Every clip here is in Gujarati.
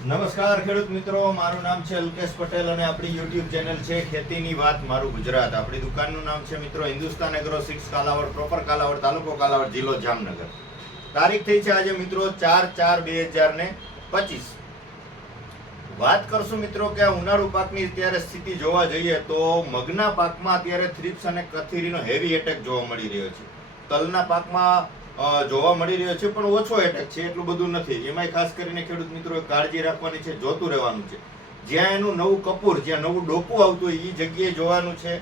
નમસ્કાર ખેડૂત મિત્રો, મારું નામ છે અલ્કેશ પટેલ અને આપણી યુટ્યુબ ચેનલ છે ખેતીની વાત, મારું ગુજરાત. આપણી દુકાનનું નામ છે મિત્રો, Hindustan agro six Kalavad proper Kalavad, તાલુકો કાલાવડ, જિલ્લો જામનગર. તારીખ થઈ છે આજે મિત્રો ચાર ચાર બે હજાર ને પચીસ. વાત કરશું મિત્રો કે આ ઉનાળુ પાકની અત્યારે સ્થિતિ જોવા જઈએ તો મગના પાકમાં અત્યારે થ્રિપ્સ અને કથીરીનો હેવી એટેક જોવા મળી રહ્યો છે. તલના પાકમાં જોવા મળી રહ્યો છે, પણ ઓછો એટેક છે, એટલું બધું નથી. એમાંય ખાસ કરીને ખેડૂત મિત્રો કાળજી રાખવાની છે, જોતું રહેવાનું છે. જ્યાં એનું નવું કપૂર, જ્યાં નવું ડોકું આવતું હોય એ જગ્યાએ જોવાનું છે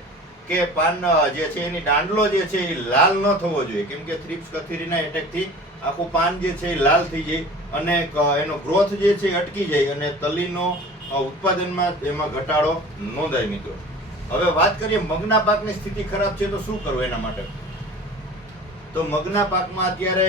કે પાન જે છે, એની દાંડલો જે છે એ લાલ ન થવો જોઈએ. કેમ કે થ્રિપ્સ કથીરીના એટેકથી આખું પાન જે છે એ લાલ થઈ જાય અને એનો ગ્રોથ જે છે અટકી જાય અને તલીનો ઉત્પાદનમાં એમાં ઘટાડો નોંધાય મિત્રો. હવે વાત કરીએ મગના પાકની સ્થિતિ ખરાબ છે, તો શું કરવું એના માટે? તો મગના પાકમાં અત્યારે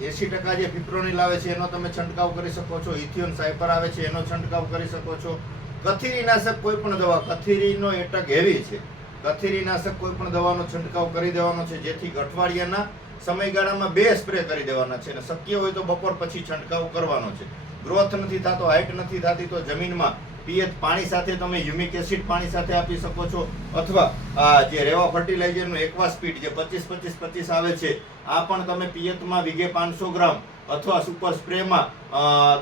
એસી ટકા જે ફિપ્રોનિલ આવે છે, એનો તમે છંટકાવ કરી શકો છો. ઇથિયોન સાયપર આવે છે, એનો છંટકાવ કરી શકો છો. કથીરીનાશક કોઈ પણ દવા, કથીરીનો એટક હેવી છે. કથીરીનાશક કોઈ પણ દવાનો છંટકાવ કરી દેવાનો છે, જેથી અઠવાડિયાના સમયગાળામાં બે સ્પ્રે કરી દેવાના છે અને શક્ય હોય તો બપોર પછી છંટકાવ કરવાનો છે. ગ્રોથ નથી થતો હાઇટ નથી થતી, તો જમીનમાં પીએચ પાણી સાથે તમે યુમિક એસિડ પાણી સાથે આપી શકો છો અથવા જે રેવા ફર્ટિલાઇઝરનું એકવા સ્પીડ જે પચીસ પચીસ પચીસ આવે છે, આ પણ તમે પિયતમાં વીઘે પાંચસો ગ્રામ અથવા સુપર સ્પ્રેમાં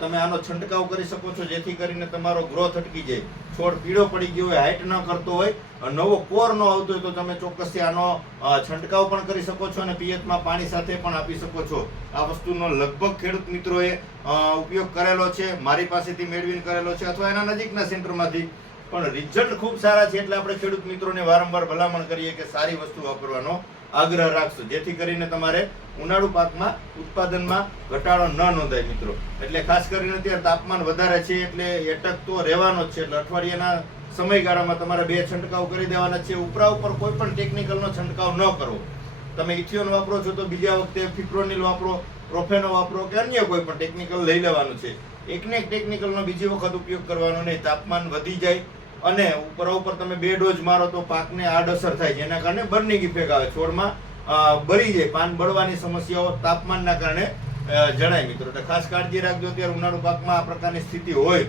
તમે આનો છંટકાવ કરી શકો છો, જેથી કરીને તમારો ગ્રોથ અટકી જાય. છોડ પીળો પડી ગયો હોય હાઇટ ન કરતો હોય નવો કોર ન આવતો હોય, તો તમે ચોક્કસથી આનો છંટકાવ પણ કરી શકો છો અને પિયતમાં પાણી સાથે પણ આપી શકો છો. આ વસ્તુનો લગભગ ખેડૂત મિત્રોએ ઉપયોગ કરેલો છે, મારી પાસેથી મેળવીને કરેલો છે, અથવા એના નજીકના સેન્ટરમાંથી. પણ રિઝલ્ટ ખૂબ સારા છે, એટલે આપણે ખેડૂત મિત્રોને વારંવાર ભલામણ કરીએ કે સારી વસ્તુ વાપરવાનો આગ્રહ રાખશો. જેથી કરીને તમારે ઉનાળુ પાકમાં ઉત્પાદનમાં ઘટાડો ન નોંધાય મિત્રો. એટલે ખાસ કરીને અત્યારે તાપમાન વધારે છે એટલે એટક તો રહેવાનો જ છે. એટલે અઠવાડિયાના સમયગાળામાં તમારે બે છંટકાવ કરી દેવાના છે. ઉપરા ઉપર કોઈ પણ ટેકનિકલનો છંટકાવ ન કરવો. તમે ઇથિયોન વાપરો છો તો બીજા વખતે ફિપ્રોનિલ વાપરો, પ્રોફેનો વાપરો કે અન્ય કોઈ પણ ટેકનિકલ લઈ લેવાનું છે. એકને એક ટેકનિકલનો બીજી વખત ઉપયોગ કરવાનો નહીં. તાપમાન વધી જાય અને ઉપર ઉપર તમે બે ડોઝ મારો તો પાકને આડઅસર થાય જેના કારણે બર્નિંગ ઇફેક્ટ આવે. છોડમાં બળી જાય. પાન બળવાની સમસ્યાઓ તાપમાનના કારણે જણાય મિત્રો. એટલે ખાસ કાળજી રાખજો અત્યારે ઉનાળુ પાકમાં આ પ્રકારની સ્થિતિ હોય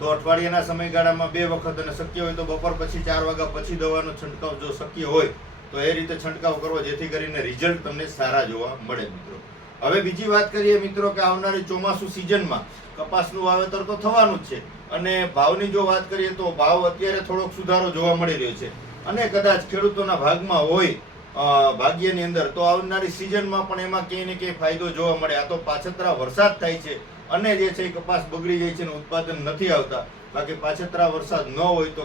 તો અઠવાડિયાના સમયગાળામાં બે વખત અને શક્ય હોય તો બપોર પછી ચાર વાગ્યા પછી દવાનો છંટકાવ જો શક્ય હોય તો એ રીતે છંટકાવ કરવો, જેથી કરીને રિઝલ્ટ તમને સારા જોવા મળે મિત્રો. હવે બીજી વાત કરીએ મિત્રો કે આવનારી ચોમાસુ સિઝનમાં કપાસનું વાવેતર તો થવાનું જ છે. અને ભાવની જો વાત કરીએ તો ભાવ અત્યારે થોડોક સુધારો જોવા મળી રહ્યો છે. અને કદાચ ખેડૂતોના ભાગમાં હોય ભાગ્યની અંદર. તો આવનારી સિઝનમાં પણ એમાં ક્યાંય ને ક્યાંય ફાયદો જોવા મળે. આ તો પાછતરા વરસાદ થાય છે. અને જે છે એ કપાસ બગડી જાય છે અને ઉત્પાદન નથી આવતા. બાકી પાછતરા વરસાદ ન હોય તો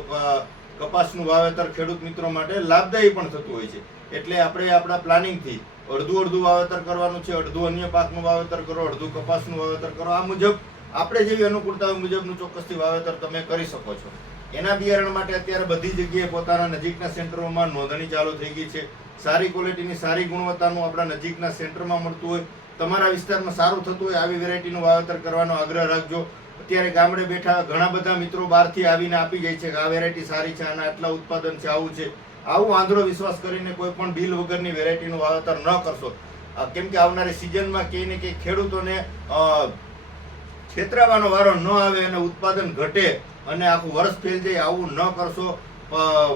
કપાસનું વાવેતર ખેડૂત મિત્રો માટે લાભદાયી પણ થતું હોય છે. એટલે આપણે આપણા પ્લાનિંગથી અડધું અડધું વાવેતર કરવાનું છે, અડધું અન્ય પાકનું વાવેતર કરો, અડધું કપાસનું વાવેતર કરો. આ મુજબ, આપણે જેવી અનુકૂળતા મુજબનું ચોક્કસથી વાવેતર તમે કરી શકો છો. એના બિયારણ માટે અત્યારે બધી જગ્યાએ પોતાના નજીકના સેન્ટરોમાં નોંધણી ચાલુ થઈ ગઈ છે. સારી ક્વોલિટીની સારી ગુણવત્તાનું આપણા નજીકના સેન્ટરમાં મળતું હોય, તમારા વિસ્તારમાં સારું થતું હોય, આવી વેરાયટીનું વાવેતર કરવાનો આગ્રહ રાખજો. અત્યારે ગામડે બેઠા ઘણા બધા મિત્રો બહારથી આવીને આપી જાય છે કે આ વેરાયટી સારી છે, આના આટલા ઉત્પાદન છે, આવું છે. આવું આંધળો વિશ્વાસ કરીને કોઈ પણ બિલ વગરની વેરાયટીનું વાવેતર ન કરશો. કેમ કે આવનારી સિઝનમાં કે ને ક્યાંય ખેડૂતોને છેતરાવાનો વારો ન આવે અને ઉત્પાદન ઘટે. અને આખું વર્ષ ફેલ જાય આવું ન કરશો.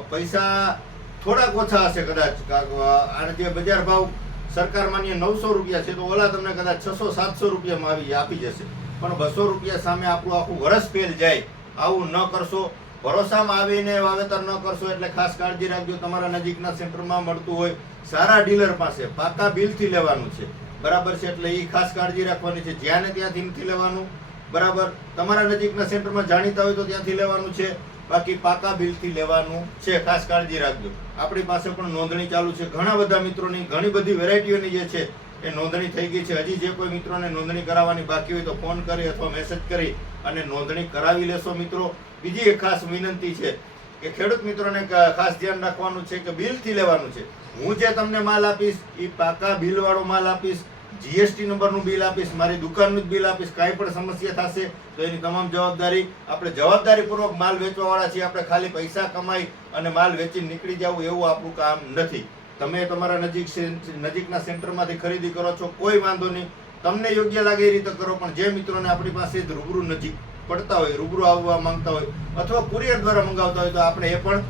પૈસા થોડાક ઓછા હશે કદાચ. કાક- આ જે બજાર ભાવ સરકાર માન્ય નવસો રૂપિયા છે, તો ઓલા તમને કદાચ છસો, સાતસો રૂપિયામાં આવી આપી જશે. પણ બસો રૂપિયા સામે આપણું આખું વર્ષ ફેલ જાય. આવું ન કરશો. ભરોસામાં આવીને વાવેતર ન કરશો, એટલે ખાસ કાળજી રાખજો. તમારા નજીકના સેન્ટરમાં મળતું હોય, સારા ડીલર પાસે પાકા બિલથી લેવાનું છે. બરાબર છે, એટલે એ ખાસ કાળજી રાખવાની છે. જ્યાં ને ત્યાંથી નથી લેવાનું બરાબર? તમારા નજીકના સેન્ટરમાં જાણીતા હોય તો ત્યાંથી લેવાનું છે. બાકી પાકા બિલથી લેવાનું છે. ખાસ કાળજી રાખજો. આપણી પાસે પણ નોંધણી ચાલુ છે. ઘણા બધા મિત્રોની, ઘણી બધી વેરાયટીઓની જે છે, એ નોંધણી થઈ ગઈ છે. હજી જે કોઈ મિત્રોને નોંધણી કરાવવાની બાકી હોય તો ફોન કરી અથવા મેસેજ કરી અને નોંધણી કરાવી લેશો મિત્રો. બીજી એક ખાસ વિનંતી છે કે ખેડૂત મિત્રોને ખાસ ધ્યાન રાખવાનું છે કે બિલથી લેવાનું છે. હું જે તમને માલ આપીશ એ પાકા બિલવાળો માલ આપીશ. જીએસટી નંબરનું બિલ આપીશ, મારી દુકાનનું જ બિલ આપીશ, કાંઈ પણ સમસ્યા થશે તો એની તમામ જવાબદારી આપણે જવાબદારીપૂર્વક માલ વેચવાવાળા છીએ, આપણે ખાલી પૈસા કમાઈ અને માલ વેચી નીકળી જવું એવું આપણું કામ નથી. તમે તમારા નજીક નજીકના સેન્ટરમાંથી ખરીદી કરો છો, કોઈ વાંધો નહીં. તમને યોગ્ય લાગે એ રીતે કરો, પણ જે મિત્રોને આપણી પાસે જ રૂબરૂ નજીક પડતા હોય, રૂબરૂ આવવા માંગતા હોય અથવા કુરિયર દ્વારા મંગાવતા હોય તો આપણે એ પણ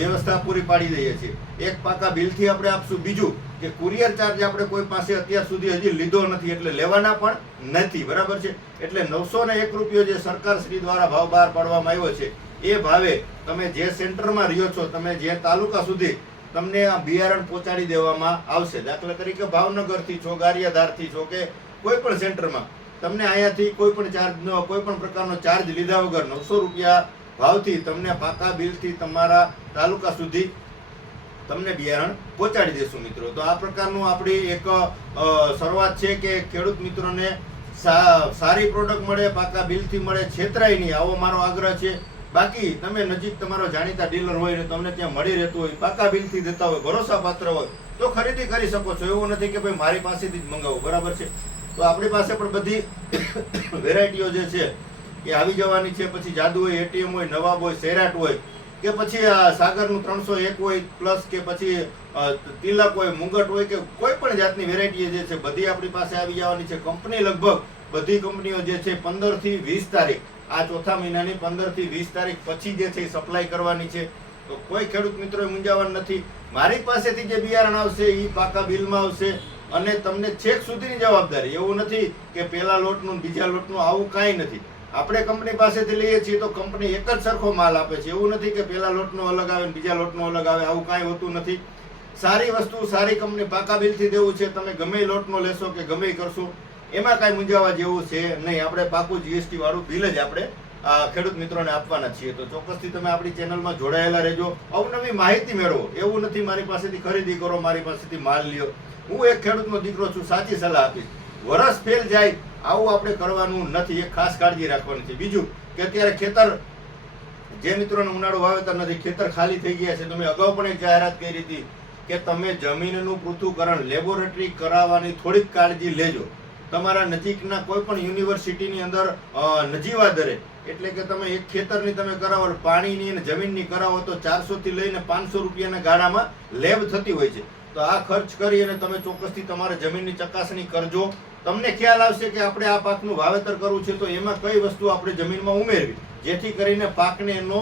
વ્યવસ્થા પૂરી પાડી દઈએ છીએ. એક પાકા બિલથી આપણે આપશું. બીજું કે કુરિયર ચાર્જ આપણે કોઈ પાસે અત્યાર સુધી હજી લીધો નથી, એટલે લેવાના પણ નથી. બરાબર છે? એટલે નવસો ને એક રૂપિયો જે સરકાર શ્રી દ્વારા ભાવ બહાર પાડવામાં આવ્યો છે, એ ભાવે તમે જે સેન્ટરમાં રહ્યો છો, તમે જે તાલુકા સુધી તમને આ બિયારણ પહોંચાડી દેવામાં આવશે. દાખલા તરીકે ભાવનગરથી છો, ગારિયાધારથી છો કે કોઈ પણ સેન્ટરમાં તમને અહીંયાથી કોઈ પણ ચાર્જનો કોઈ પણ પ્રકારનો ચાર્જ લીધા વગર નવસો રૂપિયા ભાવથી તમને પાકા બિલથી તમારા તાલુકા સુધી તમને બિયારણ પહોંચાડી દેશું મિત્રો. તો આ પ્રકારનું આપણી એક શરૂઆત છે કે ખેડૂત મિત્રોને સારી પ્રોડક્ટ મળે, પાકા બિલથી મળે, છેતરાય નહીં. આવો મારો આગ્રહ છે. બાકી તમે નજીક તમારો જાણીતા ડીલર હોય ને તમને ત્યાં મળી રહેતું હોય, પાકા બિલથી દેતા હોય, ભરોસાપાત્ર હોય, તો ખરીદી કરી શકો છો. એવું નથી કે ભાઈ મારી પાસેથી જ મંગાવો. બરાબર છે? તો આપણી પાસે પણ બધી વેરાયટીઓ જે છે એ આવી જવાની છે. પછી જાદુ હોય, એટીએમ હોય, નવાબ હોય, સેરાટ હોય, કે પછી આ સાગરનું ત્રણસો એક હોય, પ્લસ કે પછી તિલક હોય, મુંગટ હોય, કે કોઈ પણ જાતની વેરાયટી જે છે, બધી આપણી પાસે આવી જવાની છે. કંપની લગભગ બધી કંપનીઓ જે છે પંદરથી વીસ તારીખ, આ ચોથા મહિનાની પંદરથી વીસ તારીખ પછી જે છે એ સપ્લાય કરવાની છે. તો કોઈ ખેડૂત મિત્રોએ મૂંઝાવાનું નથી. મારી પાસેથી જે બિયારણ આવશે એ પાકા બિલમાં આવશે. અને તમને છેક સુધીની જવાબદારી. એવું નથી કે પેલા લોટનું બીજા લોટનું આવું કાંઈ નથી. આપણે કંપની પાસેથી લઈએ છીએ તો કંપની એક જ સરખો માલ આપે છે. એવું નથી કે પેલા લોટનો અલગ આવે બીજા લોટનો અલગ આવે, આવું કાંઈ હોતું નથી. સારી વસ્તુ, સારી કંપની પાકા બિલથી દેવું છે. તમે ગમે લોટનો લેશો કે ગમે કરશો, એમાં કાંઈ મૂંઝાવા જેવું છે નહીં. આપણે પાકું જીએસટી વાળું બિલ જ આપણે ખેડૂત મિત્રોને આપવાના છીએ. તો ચોક્કસથી તમે આપણી ચેનલમાં જોડાયેલા રહેજો. અવનવી માહિતી મેળવો. એવું નથી મારી પાસેથી ખરીદી કરો, મારી પાસેથી માલ લ્યો. હું એક ખેડૂતનો દીકરો છું, સાચી સલાહ આપીશ. વરસ ફેલ જાય, આવું આપણે કરવાનું નથી, એ ખાસ કાળજી રાખવાની છે. બીજું કે અત્યારે ખેતર, જે મિત્રોને ઉનાળો વાવેતર નથી, ખેતર ખાલી થઈ ગયા છે, તમે અગાઉ પણ એક જાહેરાત કરી હતી કે તમે જમીનનું પૃથ્થુકરણ, લેબોરેટરી કરાવવાની થોડીક કાળજી લેજો. તમારા નજીકના કોઈ પણ યુનિવર્સિટીની અંદર નજીવા દરે, એટલે કે તમે એક ખેતરની તમે કરાવો, પાણીની અને જમીનની કરાવો, તો ચારસોથી લઈને પાંચસો રૂપિયાના ગાળામાં લેબ થતી હોય છે. તો આ ખર્ચ કરી અને તમે ચોક્કસથી તમારે જમીનની ચકાસણી કરજો. તમને ખ્યાલ આવશે કે આપણે આ પાકનું વાવેતર કરવું છે તો એમાં કઈ વસ્તુ આપણે જમીનમાં ઉમેરવી? જેથી કરીને પાકને એનો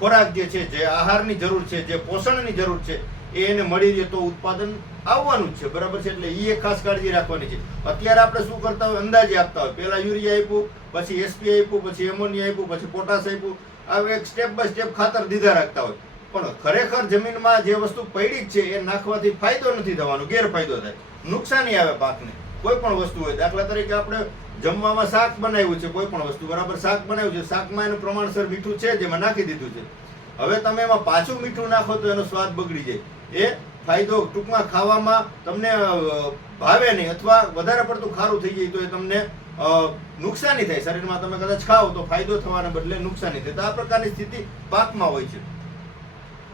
ખોરાક જે છે, જે આહારની જરૂર છે, જે પોષણની જરૂર છે, એ એને મળી રહે તો ઉત્પાદન આવવાનું જ છે. બરાબર છે? એટલે એ એક ખાસ કાળજી રાખવાની છે. અત્યારે આપણે શું કરતા હોય? અંદાજે આપતા હોય. પહેલાં યુરિયા આપ્યું, પછી એસપી આપ્યું, પછી એમોનિયા આપ્યું, પછી પોટાશ આપ્યું. આ એક સ્ટેપ બાય સ્ટેપ ખાતર દીધા રાખતા હોય. પણ ખરેખર જમીનમાં જે વસ્તુ પડી છે, એ નાખવાથી ફાયદો નથી થવાનો, ગેરફાયદો થાય. નુકસાની આવે પાકને. કોઈ પણ વસ્તુ હોય, દાખલા તરીકે આપણે જમવામાં શાક બનાવ્યું છે, કોઈ પણ વસ્તુ, બરાબર? શાક બનાવ્યું છે, શાકમાં એનું પ્રમાણસર મીઠું છે જેમાં નાખી દીધું છે. હવે તમે એમાં પાછું મીઠું નાખો તો એનો સ્વાદ બગડી જાય. એ ફાયદો ટૂંકમાં ખાવામાં તમને ભાવે નહીં અથવા વધારે પડતું ખારું થઈ જાય તો એ તમને નુકસાની થાય. શરીરમાં તમે કદાચ ખાઓ તો ફાયદો થવાને બદલે નુકસાની થાય. તો આ પ્રકારની સ્થિતિ પાકમાં હોય છે.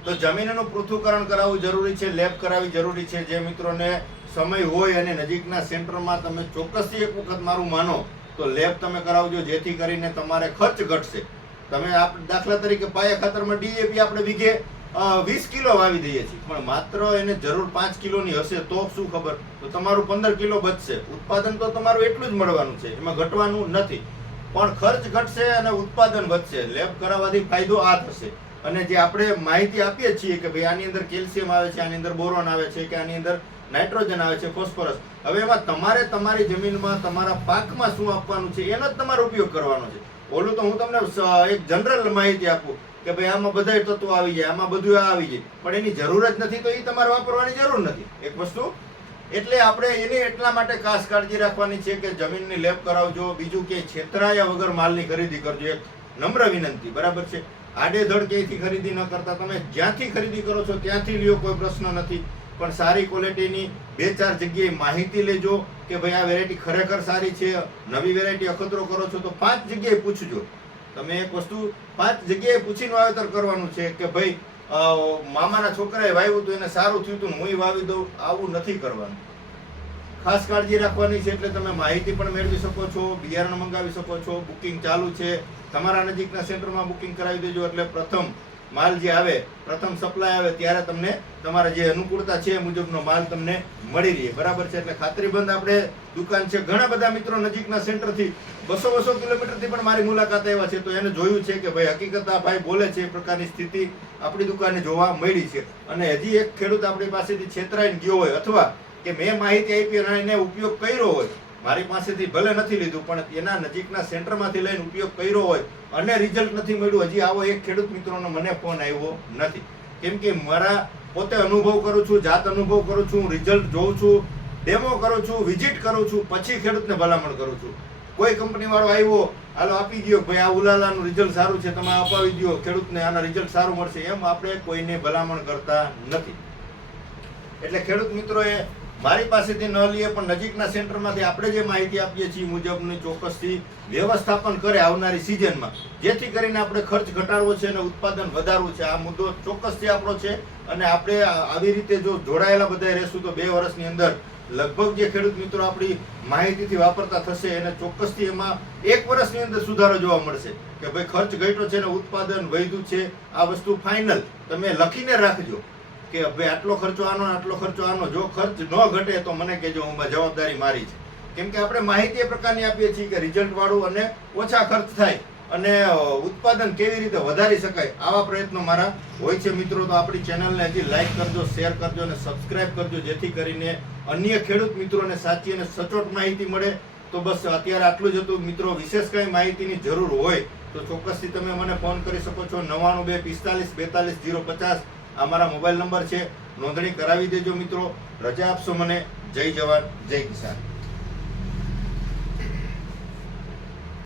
તો જમીનનું પૃથ્થકરણ કરાવવું જરૂરી છે, લેબ કરાવવી જરૂરી છે. જે મિત્રોને સમય હોય અને નજીકના સેન્ટરમાં તમે ચોક્કસથી એક વખત મારું માનો, તો લેબ તમે કરાવજો, જેથી કરીને તમારે ખર્ચ ઘટશે. તમે આપ દાખલા તરીકે પાયા ખાતરમાં ડીએપી આપણે વીઘે વીસ કિલો વાવી દઈએ છીએ. પણ માત્ર એને જરૂર પાંચ કિલોની હશે, તો શું ખબર? તો તમારું પંદર કિલો બચશે. ઉત્પાદન તો તમારું એટલું જ મળવાનું છે. એમાં ઘટવાનું નથી. પણ ખર્ચ ઘટશે અને ઉત્પાદન વધશે. લેબ કરાવવાથી ફાયદો આ થશે. અને જે આપણે માહિતી આપીએ છીએ કે ભાઈ આની અંદર કેલ્શિયમ આવે છે, આની અંદર બોરોન આવે છે, કે આની અંદર નાઇટ્રોજન આવે છે, ફોસ્ફરસ. હવે એમાં તમારે તમારી જમીનમાં, તમારા પાકમાં શું આપવાનું છે, એનો જ તમારો ઉપયોગ કરવાનો છે. ઓલું તો હું તમને એક જનરલ માહિતી આપું કે ભાઈ આમાં બધા તત્વો આવી જાય, આમાં બધું આવી જાય. પણ એની જરૂર જ નથી તો એ તમારે વાપરવાની જરૂર નથી. એક વસ્તુ, એટલે આપણે એની એટલા માટે ખાસ કાળજી રાખવાની છે કે જમીનની લેબ કરાવજો, બીજું કે છેતરાયા વગર માલની ખરીદી કરજો. એક નમ્ર વિનંતી, બરાબર છે? આડેધડ ક્યાંયથી ખરીદી ન કરતા? તમે જ્યાંથી ખરીદી કરો છો ત્યાંથી લ્યો, કોઈ પ્રશ્ન નથી. પણ સારી ક્વોલિટીની બે ચાર જગ્યાએ માહિતી લેજો કે ભાઈ આ વેરાયટી ખરેખર સારી છે, નવી વેરાયટી અખતરો કરો છો, તો પાંચ જગ્યાએ પૂછજો. તમે એક વસ્તુ પાંચ જગ્યાએ પૂછીને વાવેતર કરવાનું છે કે ભાઈ મામાના છોકરાએ વાવ્યું હતું, એને સારું થયું હતું હું વાવી દઉં, આવું નથી કરવાનું. ખાસ કાળજી રાખવાની છે એટલે તમે માહિતી પણ મેળવી શકો છો, બિયારણ મંગાવી શકો છો, બુકિંગ ચાલુ છે. તમારા નજીકના સેન્ટરમાં બુકિંગ કરાવી દેજો એટલે પ્રથમ માલ જે આવે, પ્રથમ સપ્લાય આવે ત્યારે તમને તમારા જે અનુકૂળતા છે મુજબનો માલ તમને મળી રહે. બરાબર છે? એટલે ખાતરીબંધ આપણે દુકાન છે. ઘણા બધા મિત્રો નજીકના સેન્ટરથી બસો બસો કિલોમીટરથી પણ મારી મુલાકાત આવ્યા છે. તો એને જોયું છે કે ભાઈ હકીકત આ ભાઈ બોલે છે એ પ્રકારની સ્થિતિ આપણી દુકાને જોવા મળી છે. અને હજી એક ખેડૂત આપણી પાસેથી છેતરાઈને ગયો હોય અથવા કે મેં માહિતી આપી અને એને ઉપયોગ કર્યો હોય. મારી પાસેથી ભલે નથી લીધું, પણ એના નજીકના સેન્ટરમાંથી લઈને ઉપયોગ કર્યો હોય અને રિઝલ્ટ નથી મળ્યું, હજી આવો એક ખેડૂત મિત્રોનો મને ફોન આવ્યો નથી. કેમ કે મારા પોતે અનુભવ કરું છું, જાત અનુભવ કરું છું રિઝલ્ટ જોઉં છું ડેમો કરું છું વિઝિટ કરું છું, પછી ખેડૂતને ભલામણ કરું છું. કોઈ કંપની વાળો આવ્યો, હાલો, આપી દો ભાઈ, આ ઉલાલાનું રિઝલ્ટ સારું છે, તમે અપાવી દો ખેડૂતને આના રિઝલ્ટ સારું મળશે. એમ આપણે કોઈને ભલામણ કરતા નથી. એટલે ખેડૂત મિત્રોએ મારી પાસેથી ન લઈએ, પણ નજીકના સેન્ટરમાંથી આપણે જે માહિતી આપીએ છીએ મુજબની ચોક્કસથી વ્યવસ્થાપન કરે આવનારી સિઝનમાં. જેથી કરીને આપણે ખર્ચ ઘટાડવો છે અને ઉત્પાદન વધારવું છે. આ મુદ્દો ચોક્કસથી આપણો છે અને આપણે આવી રીતે જો જોડાયેલા બધા રહેશું તો બે વર્ષની અંદર લગભગ જે ખેડૂત મિત્રો આપણી માહિતીથી વાપરતા થશે, એને ચોક્કસથી એમાં એક વર્ષની અંદર સુધારો જોવા મળશે કે ભાઈ ખર્ચ ઘટ્યો છે ને ઉત્પાદન વધ્યું છે. આ વસ્તુ ફાઇનલ તમે લખીને રાખજો. કે ભાઈ, આટલો ખર્ચો આનો આટલો ખર્ચો આનો. જો ખર્ચ ન ઘટે તો મને કહેજો, હું જવાબદારી મારી છે. કેમ કે આપણે માહિતી એ પ્રકારની આપીએ છીએ કે રિઝલ્ટ વાળું અને ઓછા ખર્ચ થાય અને ઉત્પાદન કેવી રીતે વધારી શકાય આવા પ્રયત્નો મારા હોય છે મિત્રો. તો આપણી ચેનલને હજી લાઈક કરજો શેર કરજો અને સબસ્ક્રાઇબ કરજો, જેથી કરીને અન્ય ખેડૂત મિત્રોને સાચી અને સચોટ માહિતી મળે. તો બસ અત્યારે આટલું જ હતું. મિત્રો, વિશેષ કંઈ માહિતીની જરૂર હોય તો ચોક્કસથી તમે મને ફોન કરી શકો છો. નવ્વાણું બે પિસ્તાલીસ બેતાલીસ જીરો પચાસ આ મારા મોબાઈલ નંબર છે. નોંધણી કરાવી દેજો મિત્રો. રજા આપશો મને. જય જવાન, જય કિસાન.